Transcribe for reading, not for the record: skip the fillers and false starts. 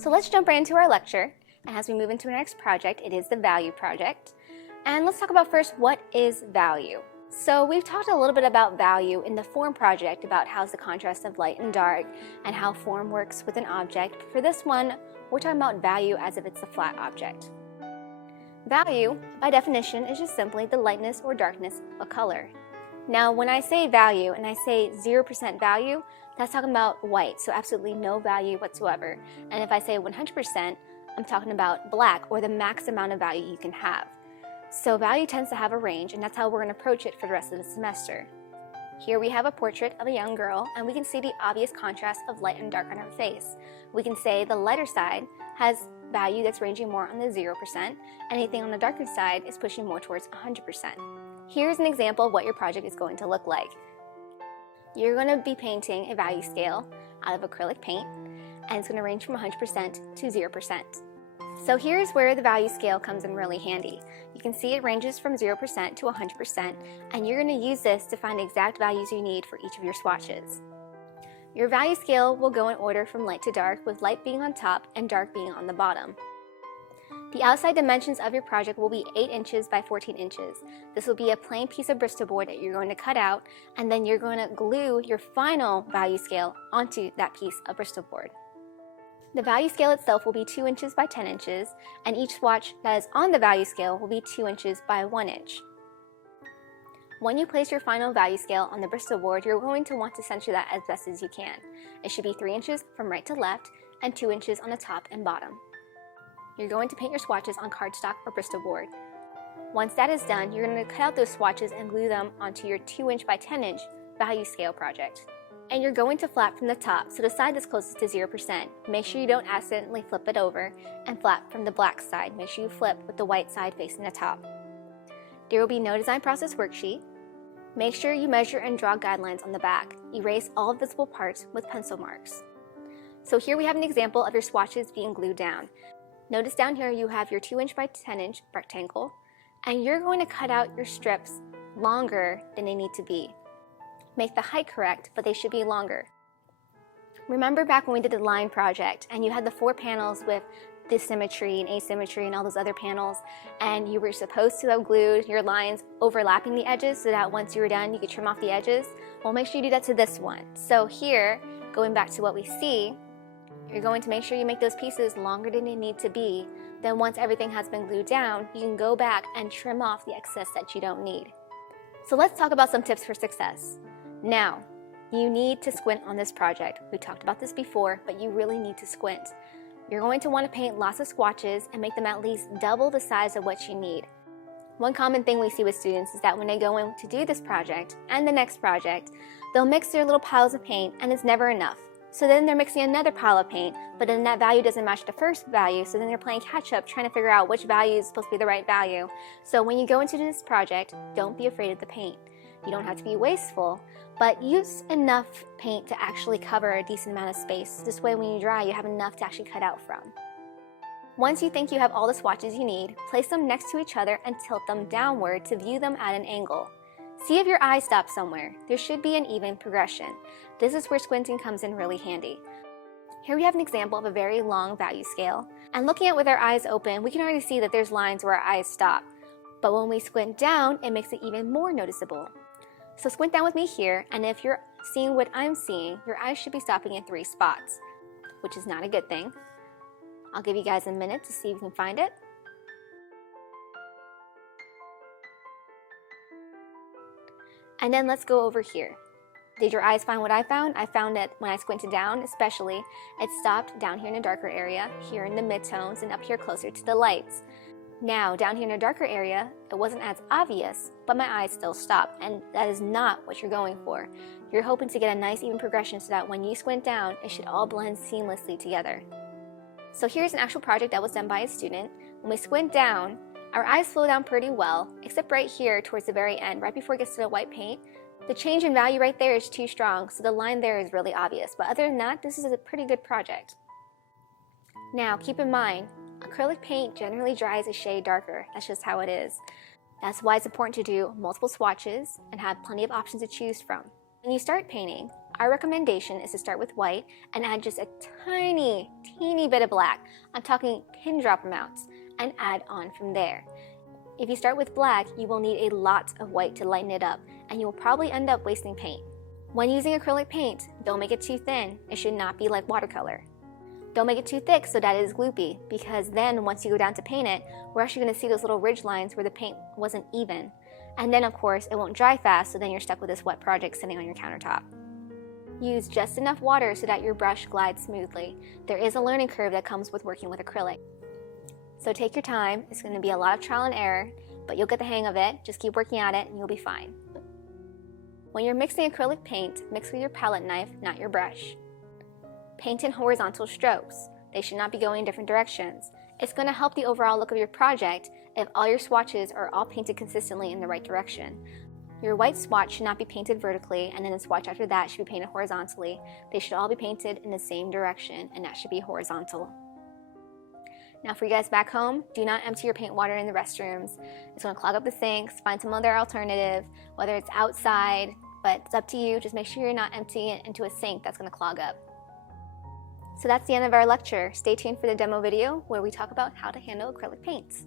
So let's jump right into our lecture, and as we move into our next project, it is the value project. And let's talk about first, what is value? So we've talked a little bit about value in the form project, about how's the contrast of light and dark, and how form works with an object. For this one, we're talking about value as if it's a flat object. Value, by definition, is just simply the lightness or darkness of a color. Now, when I say value and I say 0% value, that's talking about white, so absolutely no value whatsoever. And if I say 100%, I'm talking about black, or the max amount of value you can have. So value tends to have a range, and that's how we're going to approach it for the rest of the semester. Here we have a portrait of a young girl, and we can see the obvious contrast of light and dark on her face. We can say the lighter side has value that's ranging more on the 0%, anything on the darker side is pushing more towards 100%. Here's an example of what your project is going to look like. You're going to be painting a value scale out of acrylic paint, and it's going to range from 100% to 0%. So here's where the value scale comes in really handy. You can see it ranges from 0% to 100%, and you're going to use this to find the exact values you need for each of your swatches. Your value scale will go in order from light to dark, with light being on top and dark being on the bottom. The outside dimensions of your project will be 8 inches by 14 inches. This will be a plain piece of Bristol board that you're going to cut out, and then you're going to glue your final value scale onto that piece of Bristol board. The value scale itself will be 2 inches by 10 inches, and each swatch that is on the value scale will be 2 inches by 1 inch. When you place your final value scale on the Bristol board, you're going to want to center that as best as you can. It should be 3 inches from right to left and 2 inches on the top and bottom. You're going to paint your swatches on cardstock or Bristol board. Once that is done, you're going to cut out those swatches and glue them onto your 2 inch by 10 inch value scale project. And you're going to flap from the top, so the side that's closest to 0%. Make sure you don't accidentally flip it over, and flap from the black side. Make sure you flip with the white side facing the top. There will be no design process worksheet. Make sure you measure and draw guidelines on the back. Erase all visible parts with pencil marks. So here we have an example of your swatches being glued down. Notice down here you have your 2 inch by 10 inch rectangle, and you're going to cut out your strips longer than they need to be. Make the height correct, but they should be longer. Remember back when we did the line project and you had the 4 panels with the symmetry and asymmetry and all those other panels, and you were supposed to have glued your lines overlapping the edges so that once you were done you could trim off the edges? Well, make sure you do that to this one. So here, going back to what we see, you're going to make sure you make those pieces longer than they need to be. Then once everything has been glued down, you can go back and trim off the excess that you don't need. So let's talk about some tips for success. Now, you need to squint on this project. We talked about this before, but you really need to squint. You're going to want to paint lots of swatches and make them at least double the size of what you need. One common thing we see with students is that when they go in to do this project and the next project, they'll mix their little piles of paint and it's never enough. So then they're mixing another pile of paint, but then that value doesn't match the first value, so then they're playing catch up trying to figure out which value is supposed to be the right value. So when you go into this project, don't be afraid of the paint. You don't have to be wasteful, but use enough paint to actually cover a decent amount of space. This way when you dry, you have enough to actually cut out from. Once you think you have all the swatches you need, place them next to each other and tilt them downward to view them at an angle. See if your eye stops somewhere. There should be an even progression. This is where squinting comes in really handy. Here we have an example of a very long value scale, and looking at it with our eyes open, we can already see that there's lines where our eyes stop. But when we squint down, it makes it even more noticeable. So squint down with me here, and if you're seeing what I'm seeing, your eyes should be stopping in 3 spots, which is not a good thing. I'll give you guys a minute to see if you can find it. And then let's go over here. Did your eyes find what I found? I found that when I squinted down especially, it stopped down here in a darker area, here in the midtones, and up here closer to the lights. Now, down here in a darker area, it wasn't as obvious, but my eyes still stopped, and that is not what you're going for. You're hoping to get a nice even progression so that when you squint down, it should all blend seamlessly together. So here's an actual project that was done by a student. When we squint down, our eyes flow down pretty well, except right here towards the very end, right before it gets to the white paint. The change in value right there is too strong, so the line there is really obvious. But other than that, this is a pretty good project. Now, keep in mind, acrylic paint generally dries a shade darker. That's just how it is. That's why it's important to do multiple swatches and have plenty of options to choose from. When you start painting, Our recommendation is to start with white and add just a teeny bit of black. I'm talking pin drop amounts, and add on from there. If you start with black, you will need a lot of white to lighten it up, and you will probably end up wasting paint. When using acrylic paint, don't make it too thin. It should not be like watercolor. Don't make it too thick so that it is gloopy, because then once you go down to paint it, we're actually going to see those little ridge lines where the paint wasn't even. And then of course, it won't dry fast, so then you're stuck with this wet project sitting on your countertop. Use just enough water so that your brush glides smoothly. There is a learning curve that comes with working with acrylic. So take your time. It's going to be a lot of trial and error, but you'll get the hang of it. Just keep working at it and you'll be fine. When you're mixing acrylic paint, mix with your palette knife, not your brush. Paint in horizontal strokes. They should not be going in different directions. It's going to help the overall look of your project if all your swatches are all painted consistently in the right direction. Your white swatch should not be painted vertically, and then the swatch after that should be painted horizontally. They should all be painted in the same direction, and that should be horizontal. Now for you guys back home, do not empty your paint water in the restrooms. It's going to clog up the sinks. Find some other alternative, whether it's outside, but it's up to you. Just make sure you're not emptying it into a sink that's going to clog up. So that's the end of our lecture. Stay tuned for the demo video where we talk about how to handle acrylic paints.